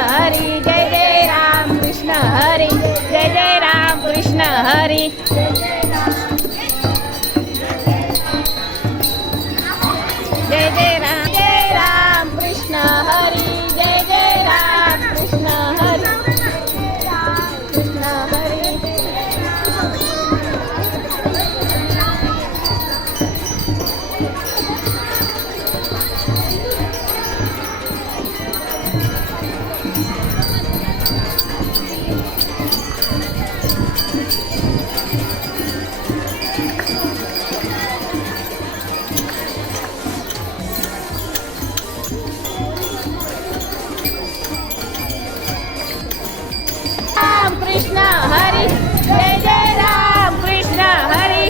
Hari Jai Jai Ram Krishna Hari Jai Jai Ram Krishna Hari Jai Jai Ram Krishna Hari Jai Jai Ram Krishna Hari Krishna Hari Krishna Hari Jai Jai Ram Krishna Hari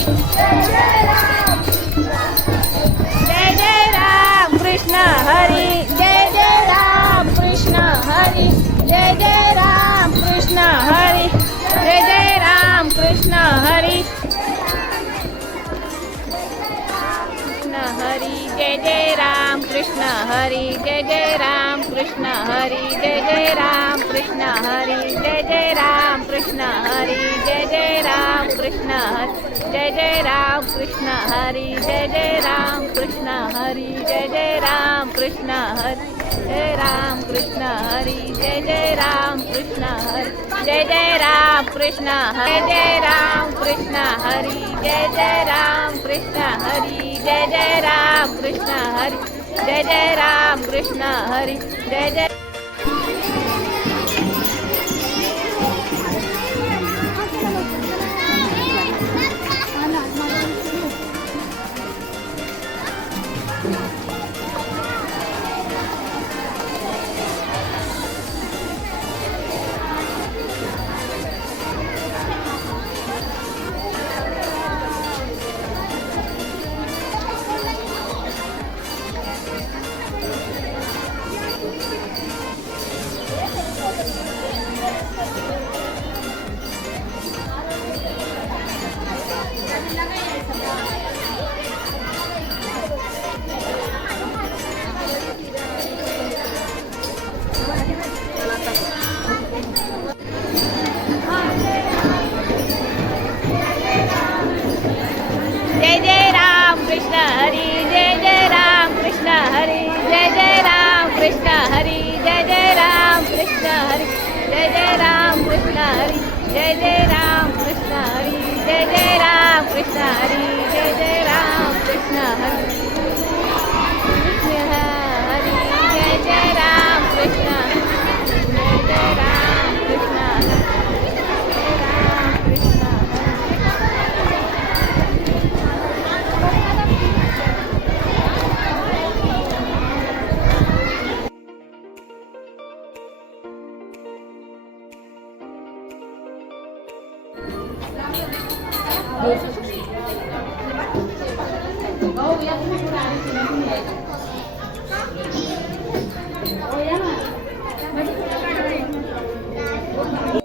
Jai Jai Ram Krishna Hari Jai Jai Ram Krishna Hari Jai Jai Ram Krishna Hari Jai Jai Ram Krishna Hari Krishna Hari Jai Jai Ram Krishna Hari Jai Jai Ram Krishna Hari Jai Jai Ram Krishna Hari Jai Jai Ram Krishna Hari Jai Jai Ram Krishna Hari Jai Jai Ram Krishna Hari Jai Jai Ram Krishna Hari Jai Jai Ram Krishna Hari Jai Ram Krishna Hari Jai Jai Ram Krishna Hari Jai Jai Ram Krishna Hari Jai Ram Krishna Hari Jai Jai Ram Krishna Hari Jai Jai Ram Krishna Hari Jai Jai Ram Krishna Hari Jai Jai Jai Jai Ram Krishna Hari Jai Jai Ram Krishna Hari Jai Jai Ram Krishna Hari Jai Jai Ram Krishna Hari Jai Jai Ram Krishna Hari Jai Jai Ram Krishna Hari Jai Jai Ram Krishna Hari Jai Jai Ram Krishna Hari Hari Jai Jai Ram Krishna Jai Jai Ram Krishna Jai Ram Krishna Oh,